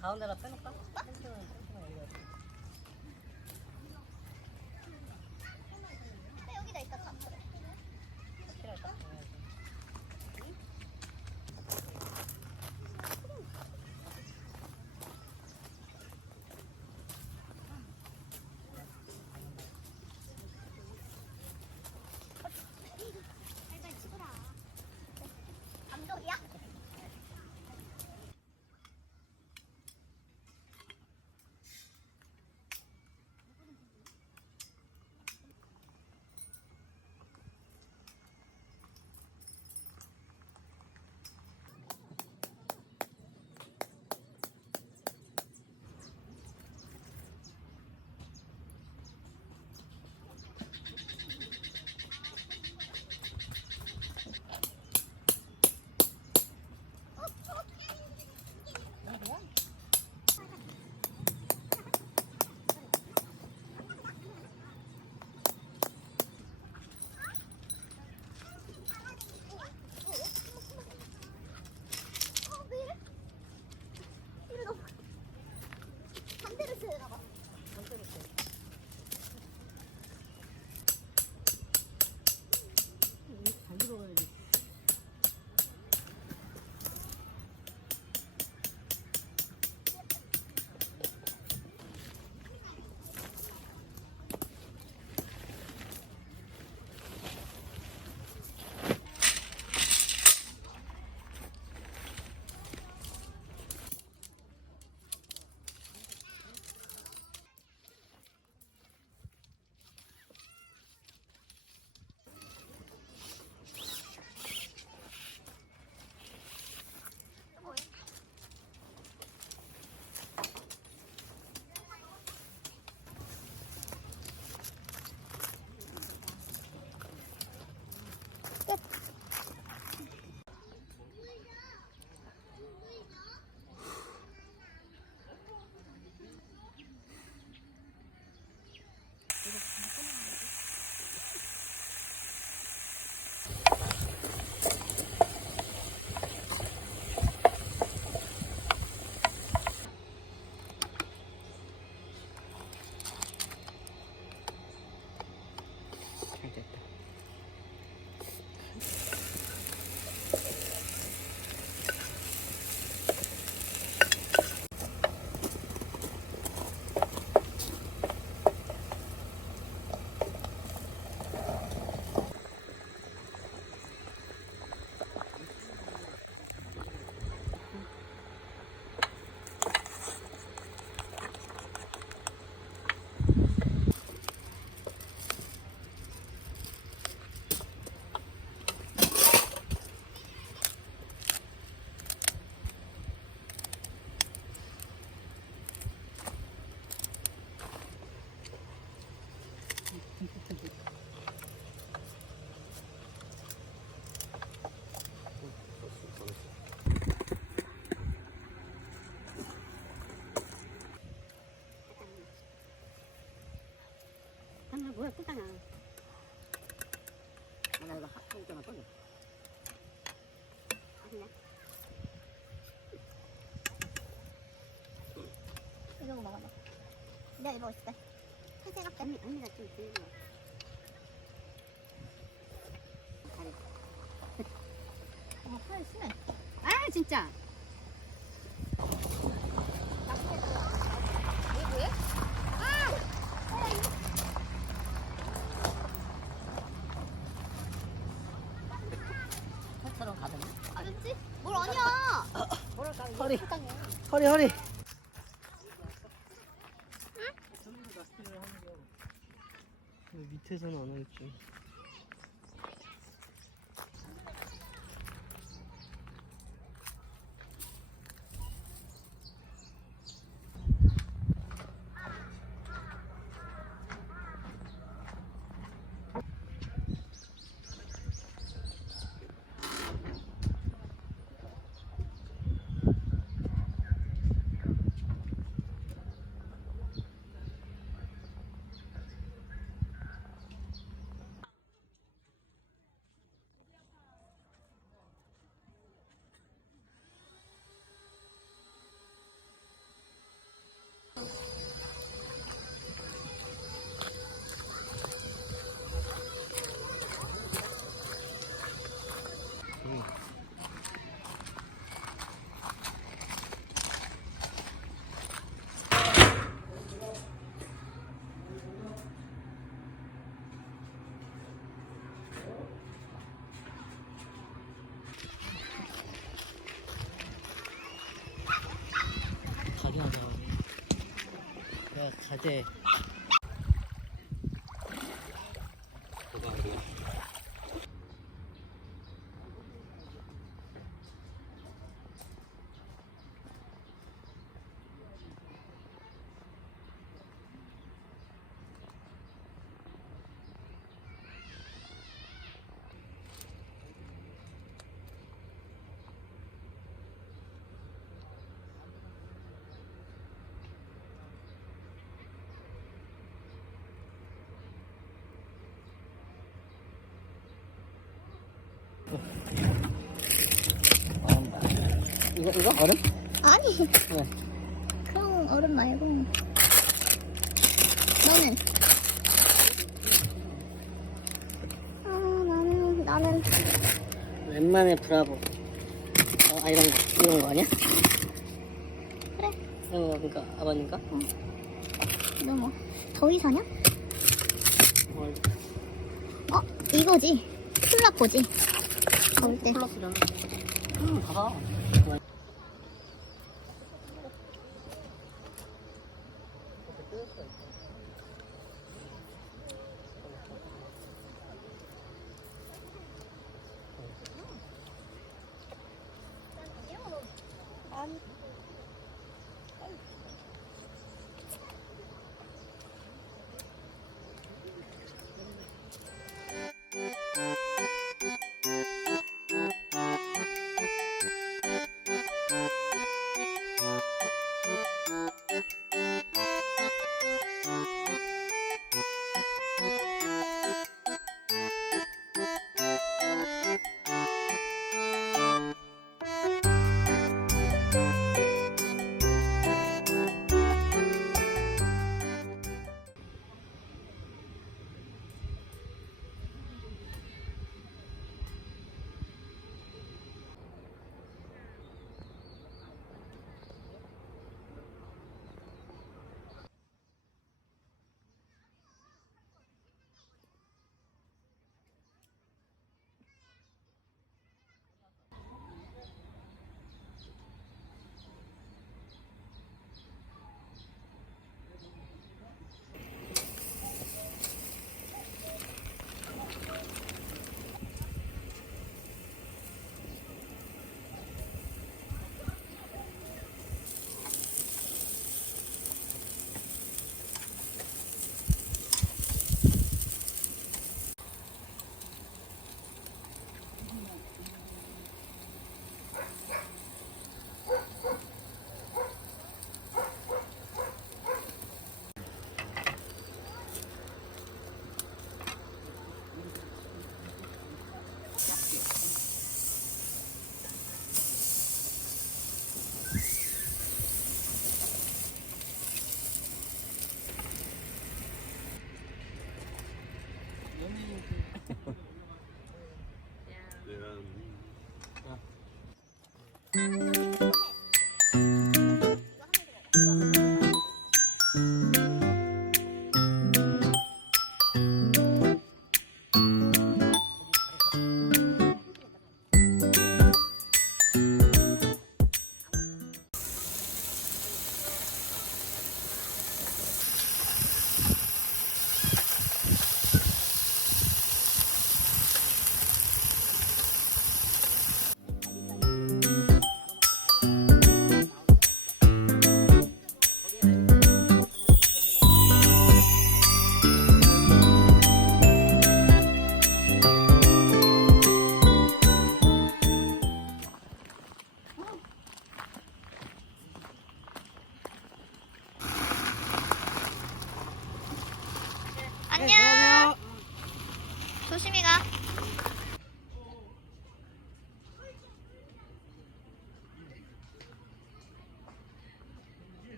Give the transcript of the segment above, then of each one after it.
가운데다 빼놓을까? 텐트는 여기다. 여기다 있다 가. 확실하게 딱 정해야지. 살살 치고라. 감독이야? 반대로 쓰나 봐. 잘 들어가야지. 잘 됐다. 아, 뭐야, 끄다나. 나 이거 한개만 꺼내. 아니야. 이거 먹어봐. 내가 이거 있을게. 살짝 할게. 언니가 좀 들고. 어, 팔 심해. 아 진짜. 처럼 가득. 알았지? 뭘 아니야. 허리. 세상에. 허리. 밑에서는 안 하겠지. 자제. 나온다. 이거 얼음? 아니. 왜? 그런 얼음 말고. 너는? 나는. 웬만해 브라보. 이런 거 아니야? 그래. 이런 거 그러니까 아버님가? 너 뭐, 더위사냐? 뭘? 이거지. 플라코지. 더울 때. 플러스잖아. 봐봐.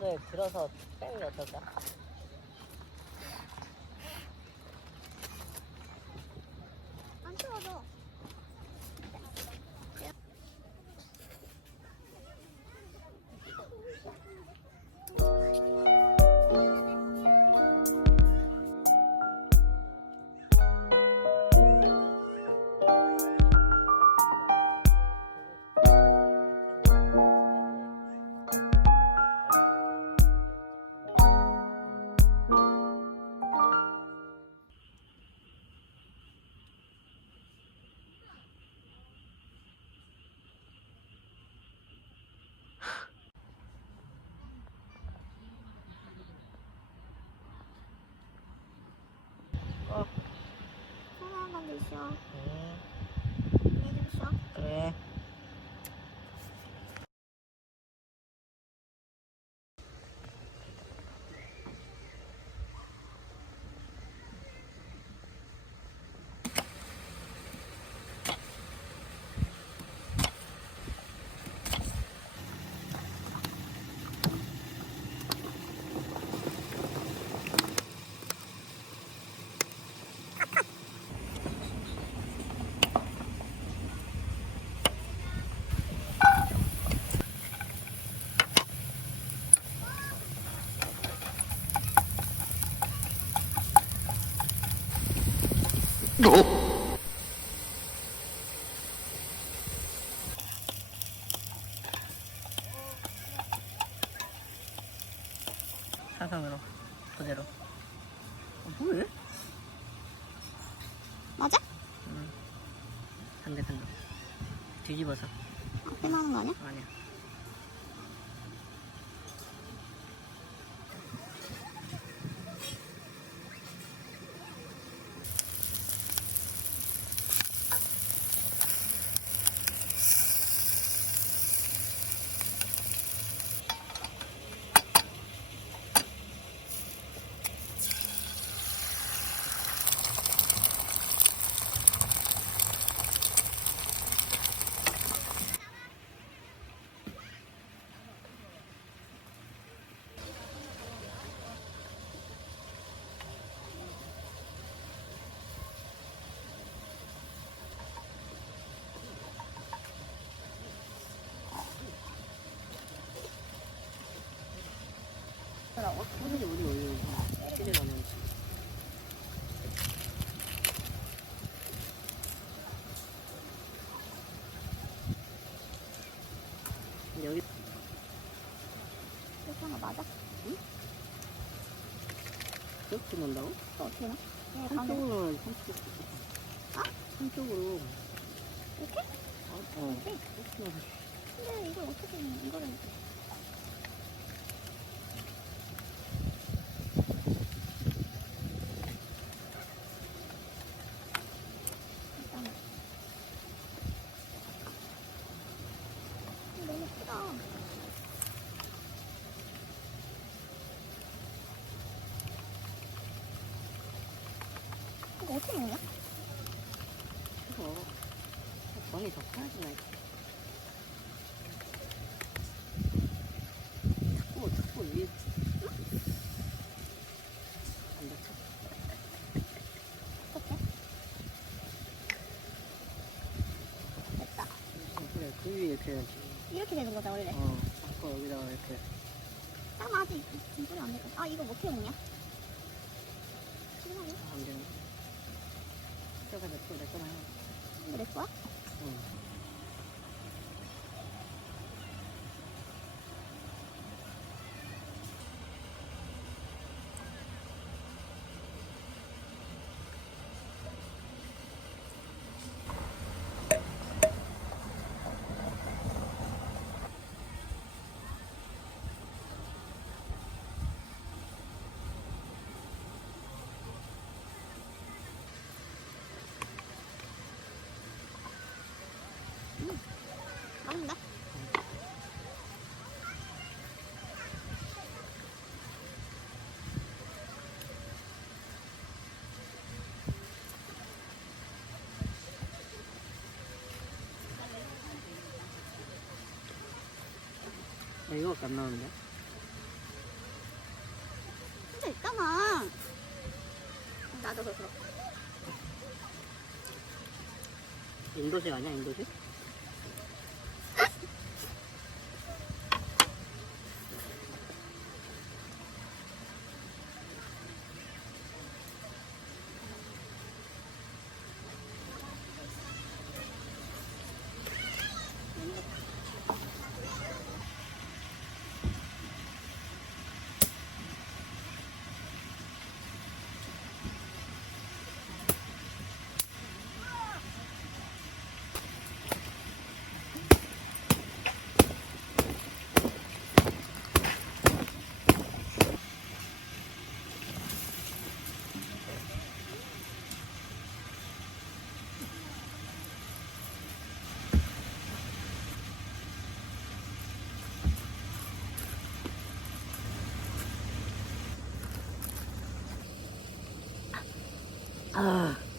젓갈을 들어서 빼는 게 어떨까? 안 틀어져. 손 건드셔. 해주셔. 그래. 사선으로 그대로. 뭐해? 맞아? 반대. 뒤집어서. 앞에 나오는 거 아니야? 아니야. 어디 어디 가면 여기 이렇게 하는 거 맞아? 이렇게 넣는다고? 또 어떻게 나? 가운데. 한쪽으로 아? 한쪽으로 이렇게? 이렇게? 근데 이걸 어떻게 해? 이거를 잠깐만. 너무 크다. 이거 어떻게 먹냐? 그거 번이 더 커야지 나 자꾸 위에 안 다쳐. 어떻게? 됐다. 그래 그 위에 이렇게 해야지. 이렇게 되는 거다 원래. 자꾸 여기다가 이렇게. 잠깐만 아직 진짜로 안 될까? 아 이거 뭐 어떻게 먹냐? 시원하네. 안 되네. 저거 내 거만 해. 이거 내 거야? 응. 맛있는데? 이거밖에 안 나오는데? 나도 그래. 인도식 아니야, 인도식? 아.